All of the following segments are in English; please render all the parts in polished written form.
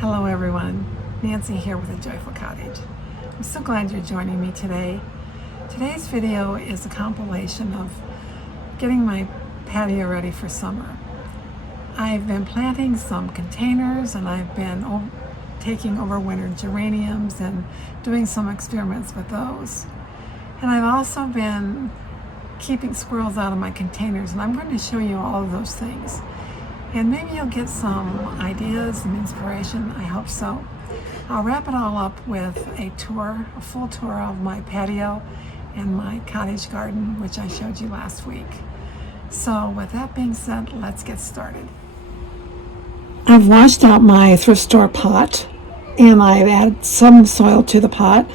Hello everyone, Nancy here with A Joyful Cottage. I'm so glad you're joining me today. Today's video is a compilation of getting my patio ready for summer. I've been planting some containers and I've been taking overwintered geraniums and doing some experiments with those. And I've also been keeping squirrels out of my containers, and I'm going to show you all of those things. And maybe you'll get some ideas, some inspiration. I hope so. I'll wrap it all up with a full tour of my patio and my cottage garden, which I showed you last week. So with that being said, let's get started. I've washed out my thrift store pot and I've added some soil to the pot.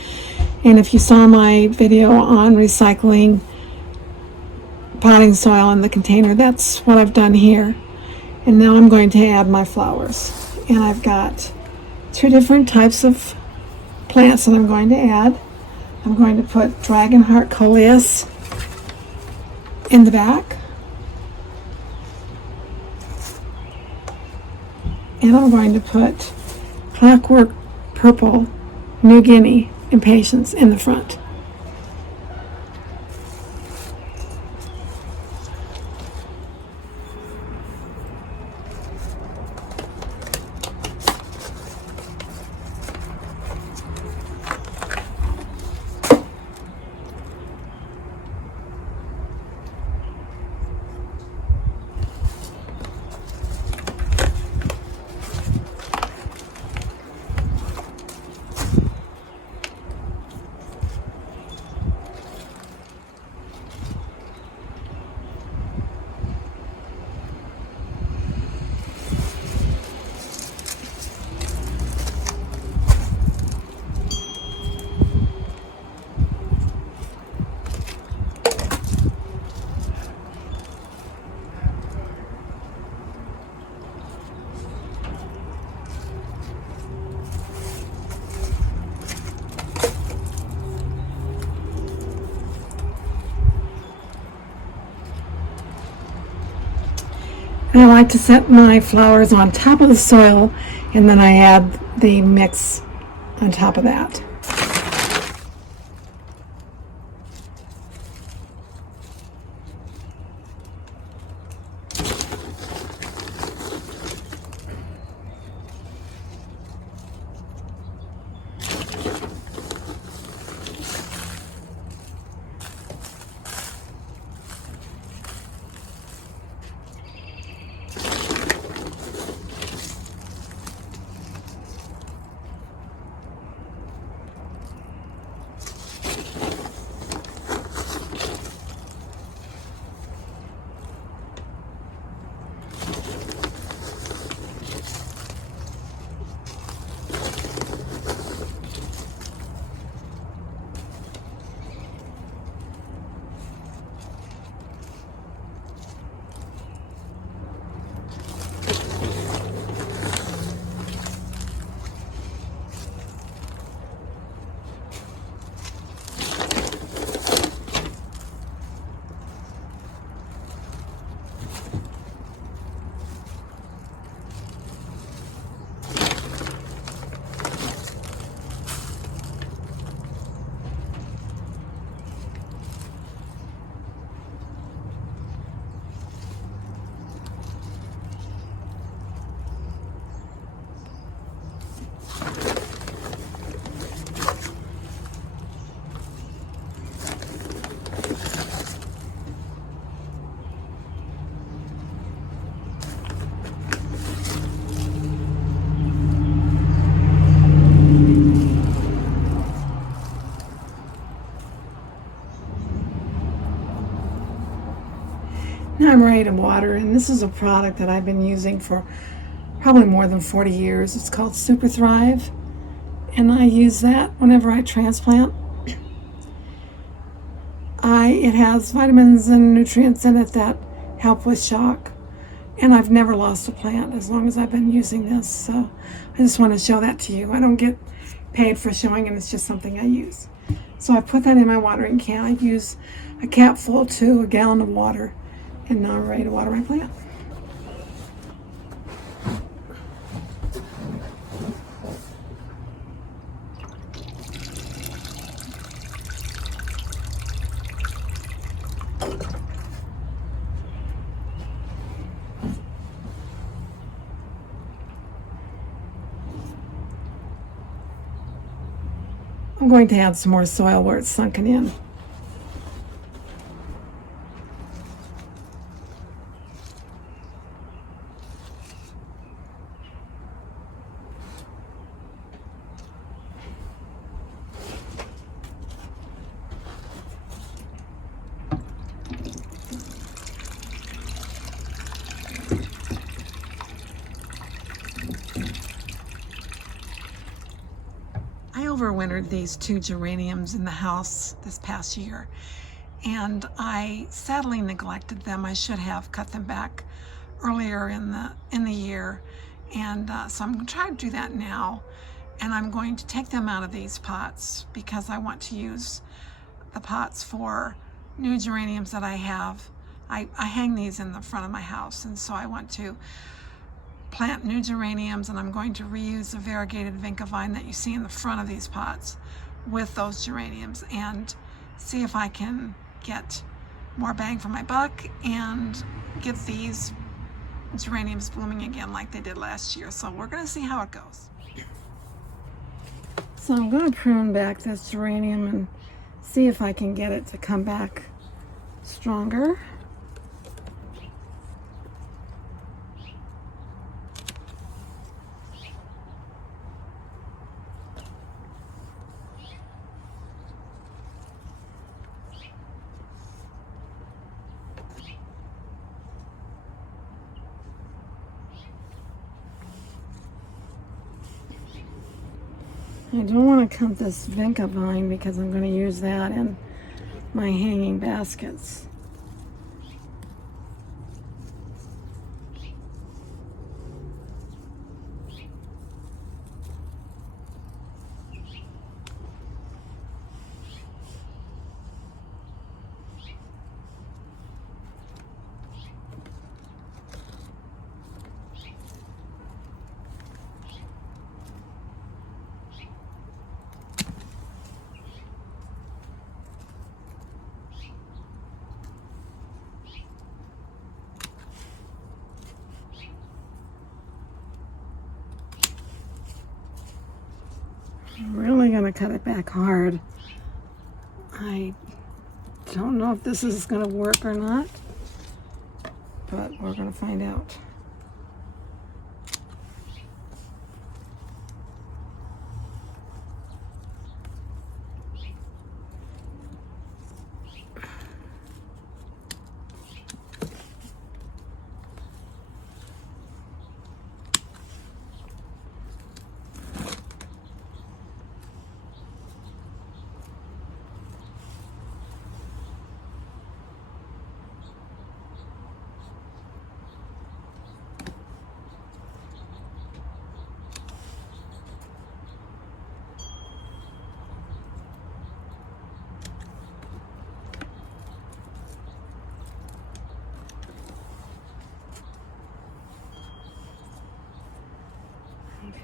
And if you saw my video on recycling potting soil in the container, that's what I've done here. And now I'm going to add my flowers. And I've got two different types of plants that I'm going to add. I'm going to put dragon heart coleus in the back. And I'm going to put clockwork purple New Guinea impatiens in the front. And I like to set my flowers on top of the soil, and then I add the mix on top of that. Now I'm ready to water, and this is a product that I've been using for probably more than 40 years. It's called Super Thrive, and I use that whenever I transplant. It has vitamins and nutrients in it that help with shock, and I've never lost a plant as long as I've been using this. So I just want to show that to you. I don't get paid for showing it, it's just something I use. So I put that in my watering can. I use a cap full to a gallon of water, and now I'm ready to water my plant. I'm going to add some more soil where it's sunken in. I overwintered these 2 geraniums in the house this past year, and I sadly neglected them. I should have cut them back earlier in the year, and so I'm going to try to do that now. And I'm going to take them out of these pots because I want to use the pots for new geraniums that I have. I hang these in the front of my house, and so I want to plant new geraniums, and I'm going to reuse the variegated vinca vine that you see in the front of these pots with those geraniums and see if I can get more bang for my buck and get these geraniums blooming again like they did last year. So we're going to see how it goes. So I'm going to prune back this geranium and see if I can get it to come back stronger. I don't want to cut this vinca vine because I'm going to use that in my hanging baskets. I'm really going to cut it back hard. I don't know if this is going to work or not, but we're going to find out.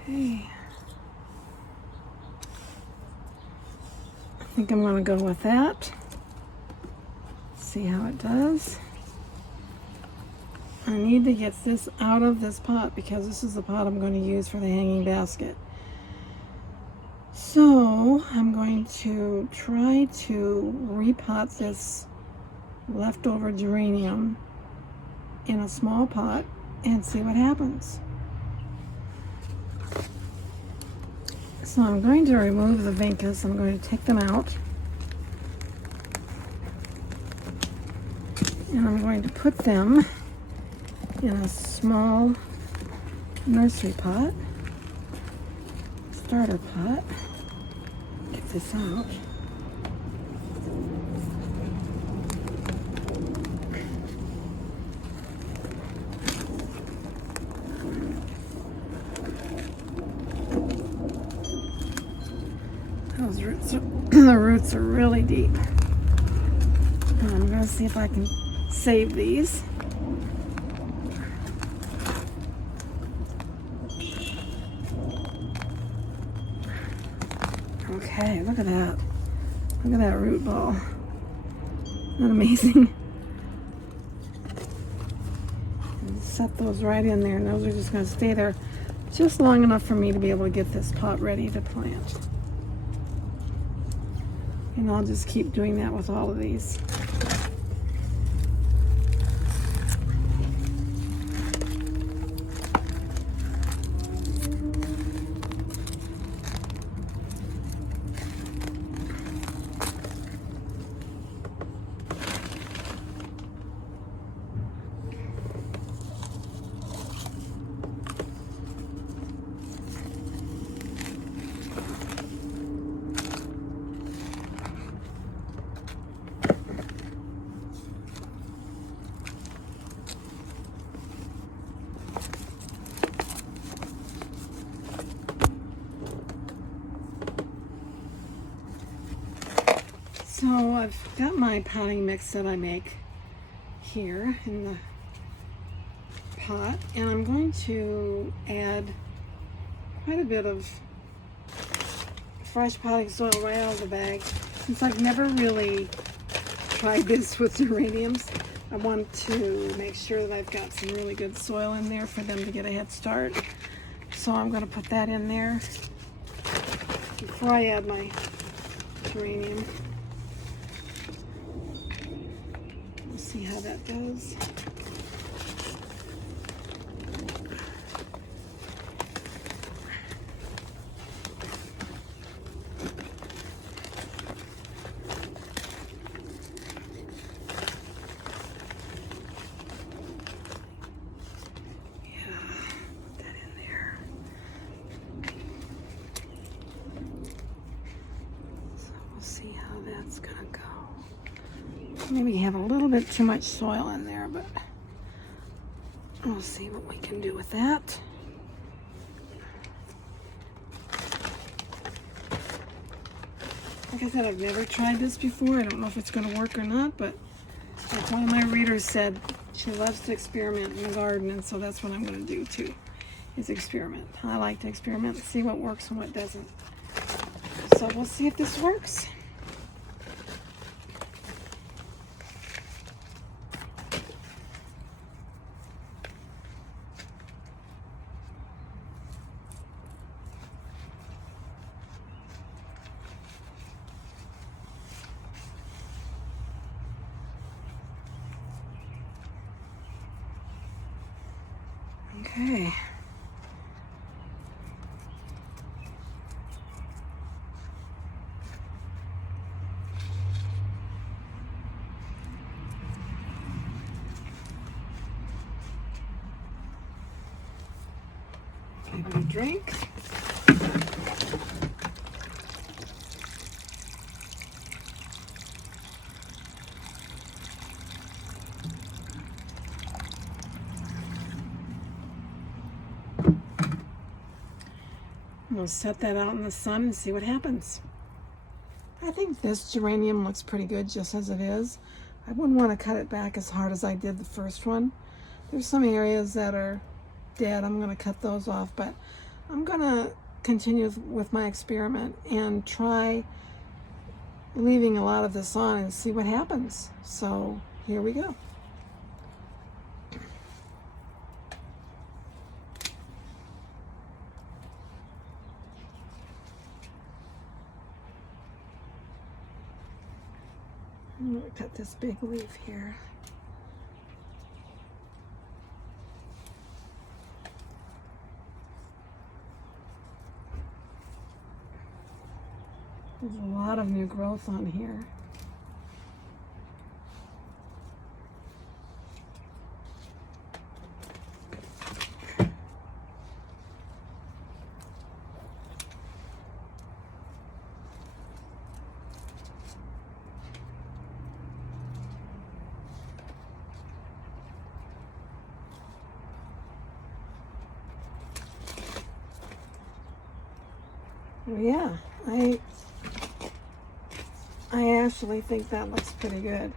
Okay. I think I'm going to go with that. See how it does. I need to get this out of this pot because this is the pot I'm going to use for the hanging basket. So I'm going to try to repot this leftover geranium in a small pot and see what happens. So I'm going to remove the vincas. I'm going to take them out. And I'm going to put them in a small nursery pot, starter pot. Get this out. Those roots are, the roots are really deep. And I'm going to see if I can save these. Okay, look at that. Look at that root ball. Isn't that amazing? And set those right in there, and those are just going to stay there just long enough for me to be able to get this pot ready to plant. And I'll just keep doing that with all of these. So I've got my potting mix that I make here in the pot, and I'm going to add quite a bit of fresh potting soil right out of the bag. Since I've never really tried this with geraniums, I want to make sure that I've got some really good soil in there for them to get a head start. So I'm going to put that in there before I add my geranium. We'll see how that goes. See how that's gonna go. Maybe have a little bit too much soil in there, but we'll see what we can do with that. Like I said, I've never tried this before. I don't know if it's gonna work or not, but like one of my readers said, she loves to experiment in the garden, and so that's what I'm gonna do too, is experiment. I like to experiment and see what works and what doesn't. So we'll see if this works. Okay. Give it a drink. We'll set that out in the sun and see what happens. I think this geranium looks pretty good just as it is. I wouldn't want to cut it back as hard as I did the first one. There's some areas that are dead. I'm going to cut those off, but I'm going to continue with my experiment and try leaving a lot of this on and see what happens. So here we go. I'm going to cut this big leaf here. There's a lot of new growth on here. Yeah, I actually think that looks pretty good.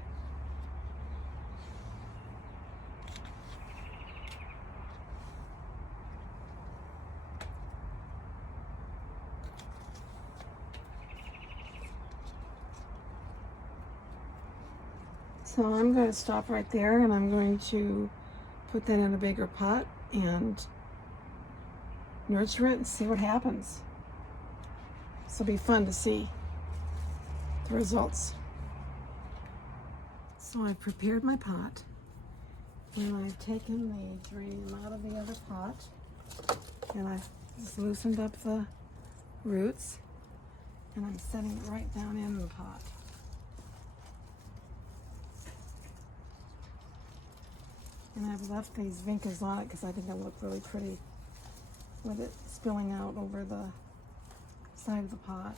So I'm going to stop right there, and I'm going to put that in a bigger pot and nurture it and see what happens. This will be fun to see. the results. So I've prepared my pot, and I've taken the geranium out of the other pot, and I've just loosened up the roots, and I'm setting it right down in the pot. And I've left these vincas on it because I think it'll look really pretty with it spilling out over the side of the pot.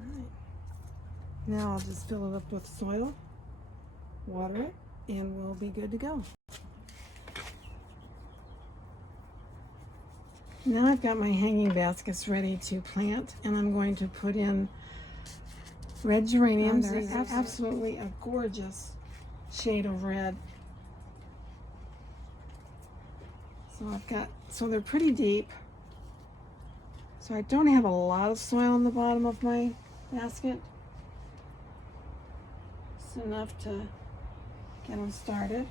Alright. Now I'll just fill it up with soil, water it, and we'll be good to go. Now I've got my hanging baskets ready to plant, and I'm going to put in red geraniums. They're absolutely a gorgeous shade of red. So they're pretty deep. So I don't have a lot of soil on the bottom of my basket. It's enough to get them started.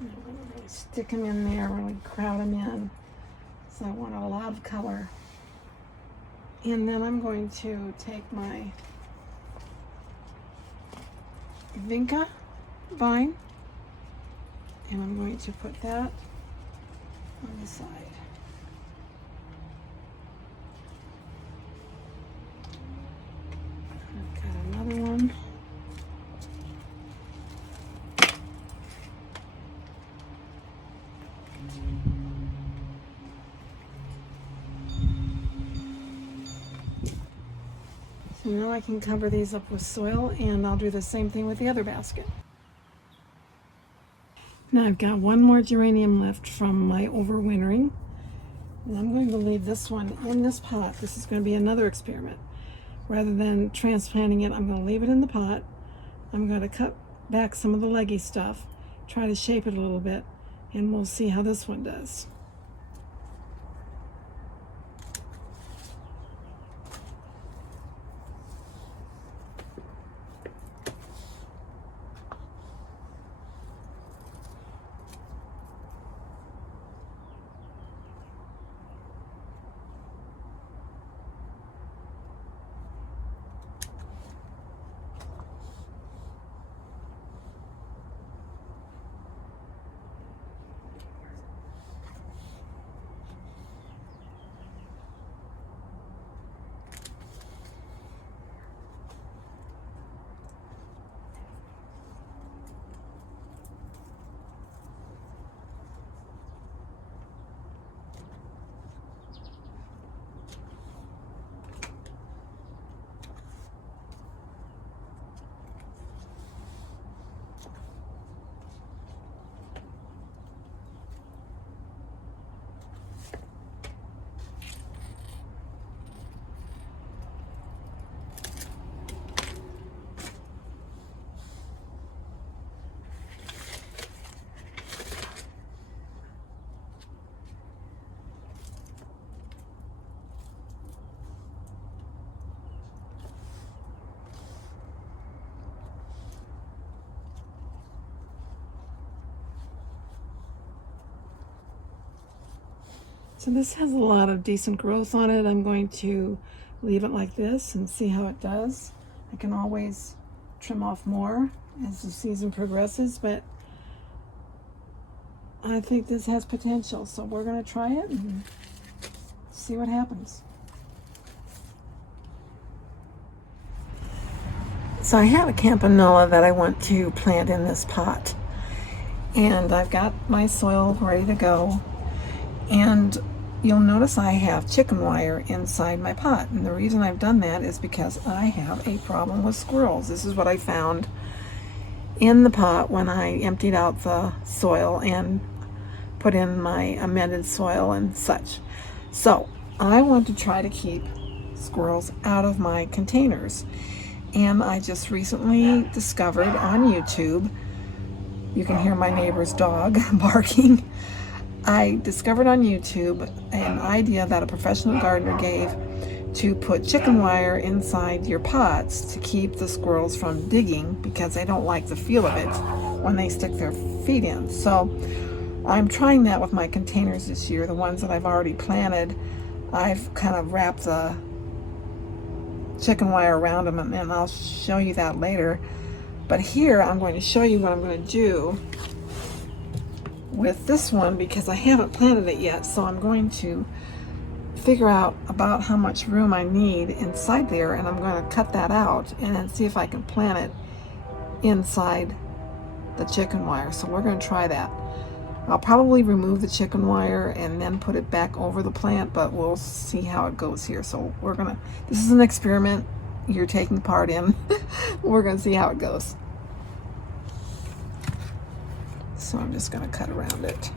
I'm going to really stick them in there, really crowd them in. So I want a lot of color. And then I'm going to take my vinca vine, and I'm going to put that on the side. I've got another one. So now I can cover these up with soil, and I'll do the same thing with the other basket. Now I've got one more geranium left from my overwintering, and I'm going to leave this one in this pot. This is going to be another experiment. Rather than transplanting it, I'm going to leave it in the pot. I'm going to cut back some of the leggy stuff, try to shape it a little bit, and we'll see how this one does. So this has a lot of decent growth on it. I'm going to leave it like this and see how it does. I can always trim off more as the season progresses, but I think this has potential. So we're going to try it and see what happens. So I have a campanula that I want to plant in this pot, and I've got my soil ready to go. And you'll notice I have chicken wire inside my pot, and the reason I've done that is because I have a problem with squirrels. This is what I found in the pot when I emptied out the soil and put in my amended soil and such. So I want to try to keep squirrels out of my containers, and I just recently discovered on YouTube, you can hear my neighbor's dog barking, I discovered on YouTube an idea that a professional gardener gave to put chicken wire inside your pots to keep the squirrels from digging, because they don't like the feel of it when they stick their feet in. So I'm trying that with my containers this year. The ones that I've already planted, I've kind of wrapped the chicken wire around them, and I'll show you that later. But here I'm going to show you what I'm going to do with this one, because I haven't planted it yet. So I'm going to figure out about how much room I need inside there, and I'm going to cut that out and then see if I can plant it inside the chicken wire. So we're going to try that. I'll probably remove the chicken wire and then put it back over the plant, but we'll see how it goes here. So we're gonna, this is an experiment you're taking part in. We're gonna see how it goes. So I'm just gonna cut around it.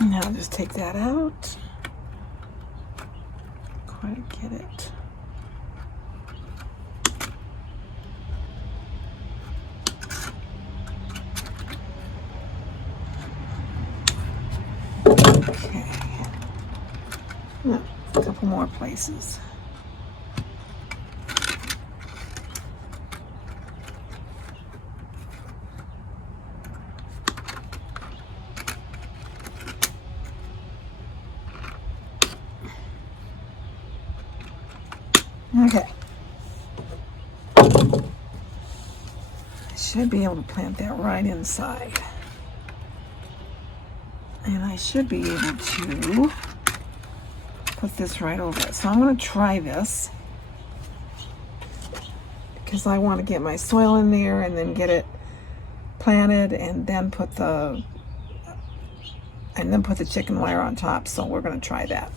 Now just take that out. Quite get it. Okay. No, a couple more places. Okay. I should be able to plant that right inside. And I should be able to put this right over it. So I'm going to try this, because I want to get my soil in there and then get it planted, and then put the chicken wire on top. So we're going to try that.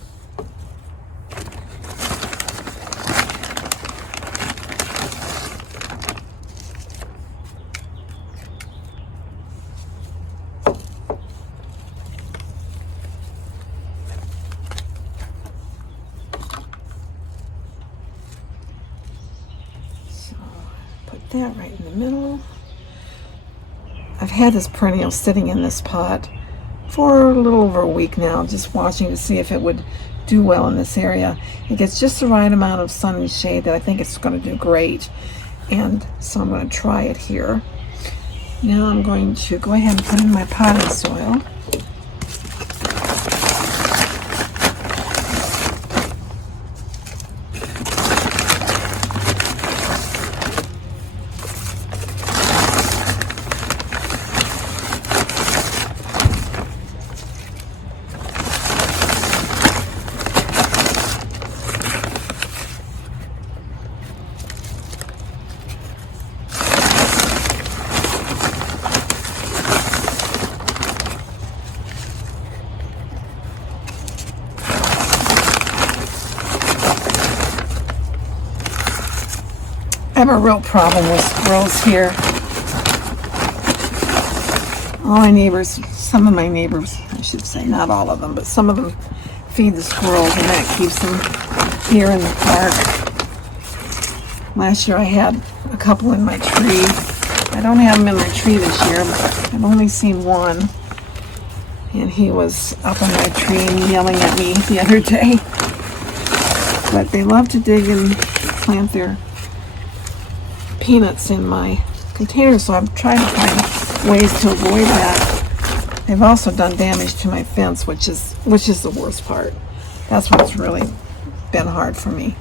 That right in the middle. I've had this perennial sitting in this pot for a little over a week now, just watching to see if it would do well in this area. It gets just the right amount of sun and shade that I think it's going to do great, and so I'm going to try it here. Now I'm going to go ahead and put in my potting soil. I have a real problem with squirrels here. All my neighbors, some of my neighbors, I should say, not all of them, but some of them feed the squirrels, and that keeps them here in the park. Last year I had a couple in my tree. I don't have them in my tree this year, but I've only seen one. And he was up on my tree and yelling at me the other day. But they love to dig and plant their peanuts in my container, so I'm trying to find ways to avoid that. They've also done damage to my fence, which is the worst part. That's what's really been hard for me.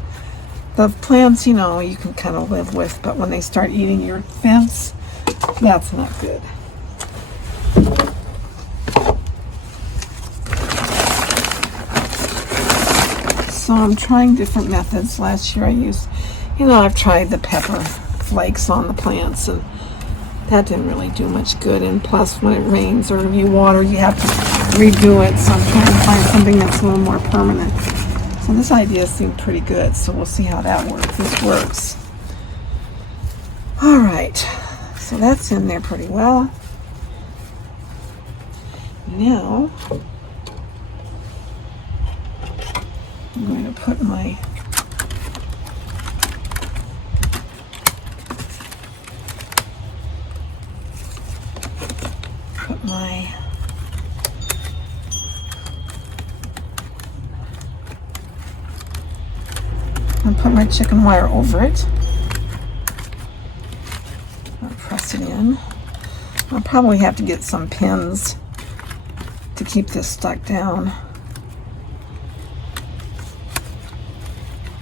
The plants, you know, you can kind of live with, but when they start eating your fence, that's not good. So I'm trying different methods. Last year I used, I've tried the pepper flakes on the plants, and that didn't really do much good. And plus, when it rains or you water, you have to redo it. So I'm trying to find something that's a little more permanent. So this idea seemed pretty good. So we'll see how that works. This works. All right. So that's in there pretty well. Now I'm going to put my put my chicken wire over it. I'll press it in. I'll probably have to get some pins to keep this stuck down.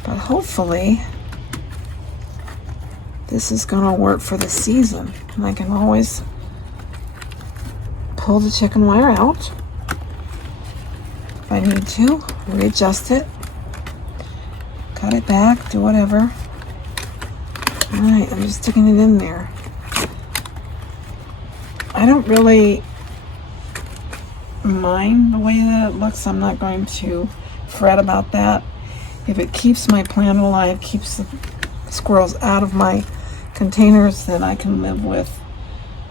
But hopefully this is going to work for the season. And I can always pull the chicken wire out if I need to, readjust it, cut it back, do whatever. Alright, I'm just sticking it in there. I don't really mind the way that it looks. I'm not going to fret about that. If it keeps my plant alive, keeps the squirrels out of my containers, then I can live with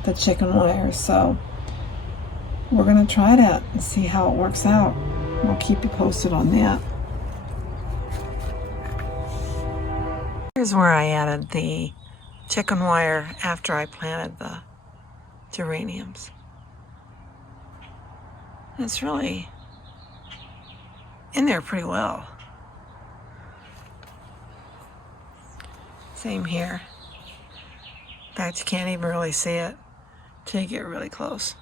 the chicken wire. So we're going to try that and see how it works out. We'll keep you posted on that. Here's where I added the chicken wire after I planted the geraniums. It's really in there pretty well. Same here. In fact, you can't even really see it till you get really close.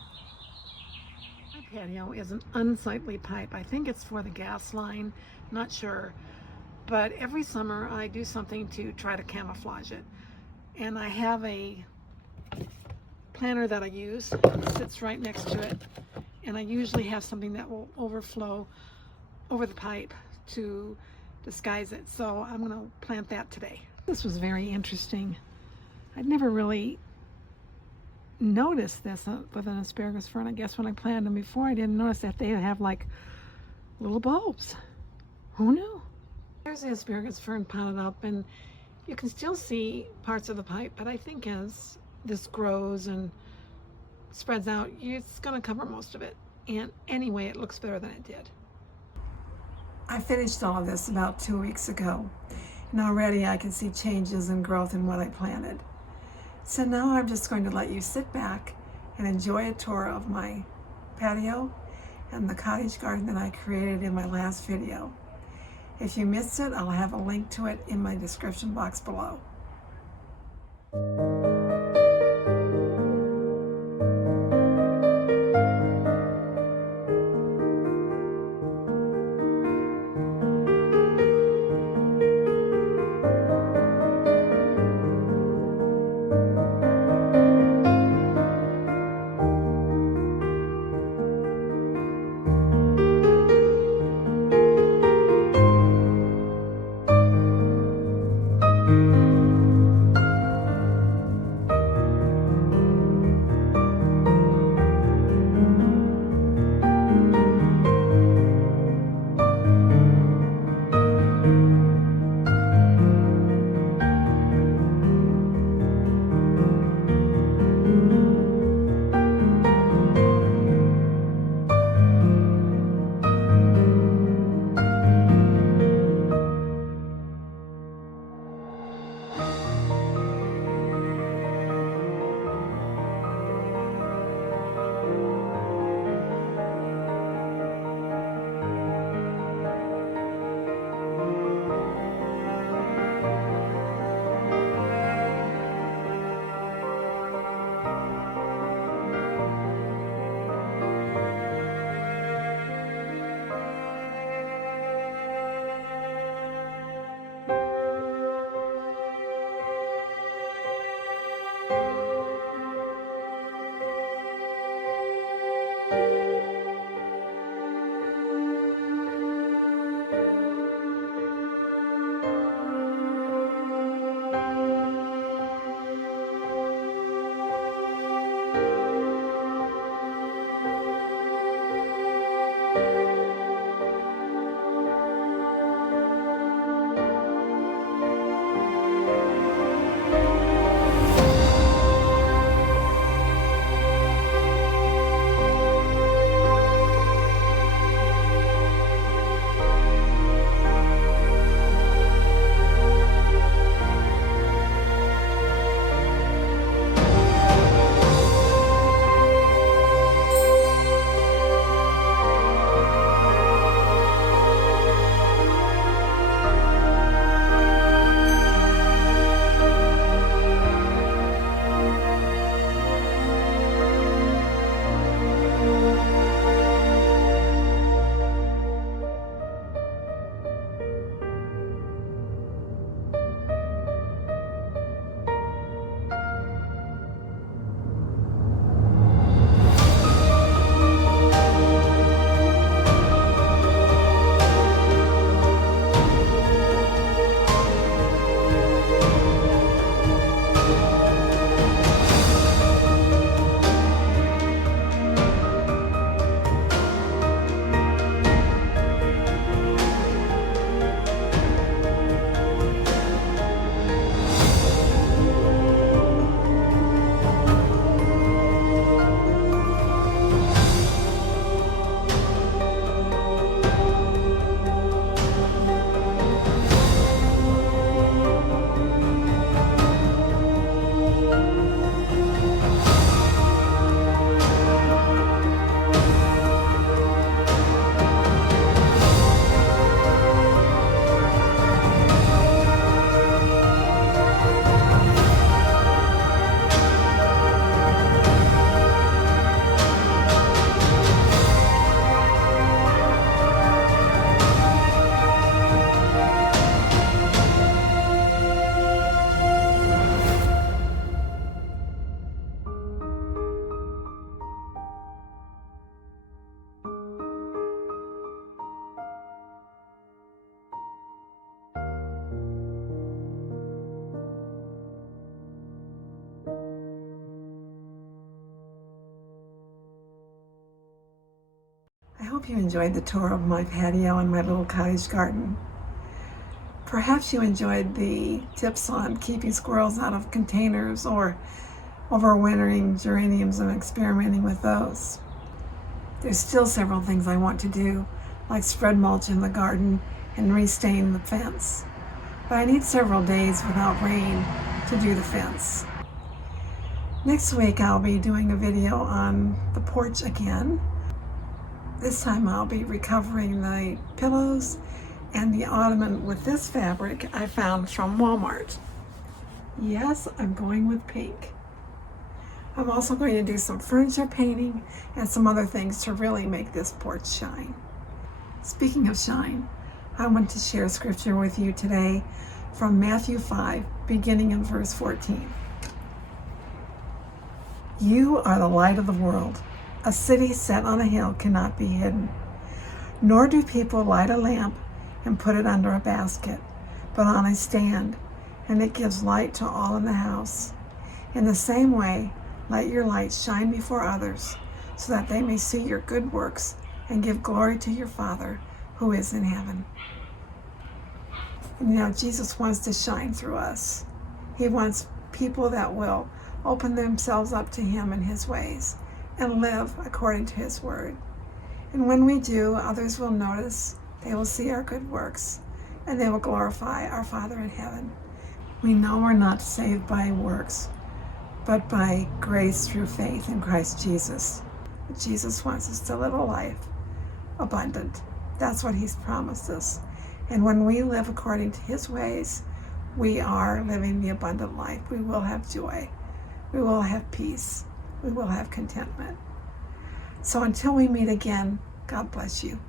My patio is an unsightly pipe. I think it's for the gas line, not sure. But every summer I do something to try to camouflage it. And I have a planter that I use. It sits right next to it. And I usually have something that will overflow over the pipe to disguise it. So I'm going to plant that today. This was very interesting. I'd never really noticed this with an asparagus fern. I guess when I planted them before, I didn't notice that they have like little bulbs. Who knew? There's the asparagus fern potted up, and you can still see parts of the pipe, but I think as this grows and spreads out, it's going to cover most of it. And anyway, it looks better than it did. I finished all of this about 2 weeks ago, and already I can see changes in growth in what I planted. So now I'm just going to let you sit back and enjoy a tour of my patio and the cottage garden that I created in my last video. If you missed it, I'll have a link to it in my description box below. hope you enjoyed the tour of my patio and my little cottage garden. Perhaps you enjoyed the tips on keeping squirrels out of containers or overwintering geraniums and experimenting with those. There's still several things I want to do, like spread mulch in the garden and restain the fence. But I need several days without rain to do the fence. Next week I'll be doing a video on the porch again. This time I'll be recovering the pillows and the ottoman with this fabric I found from Walmart. Yes, I'm going with pink. I'm also going to do some furniture painting and some other things to really make this porch shine. Speaking of shine, I want to share scripture with you today from Matthew 5, beginning in verse 14. You are the light of the world. A city set on a hill cannot be hidden. Nor do people light a lamp and put it under a basket, but on a stand, and it gives light to all in the house. In the same way, let your light shine before others, so that they may see your good works and give glory to your Father who is in heaven. And Jesus wants to shine through us. He wants people that will open themselves up to him and his ways and live according to his word. And when we do, others will notice, they will see our good works, and they will glorify our Father in heaven. We know we're not saved by works, but by grace through faith in Christ Jesus. Jesus wants us to live a life abundant. That's what he's promised us. And when we live according to his ways, we are living the abundant life. We will have joy. We will have peace. We will have contentment. So until we meet again, God bless you.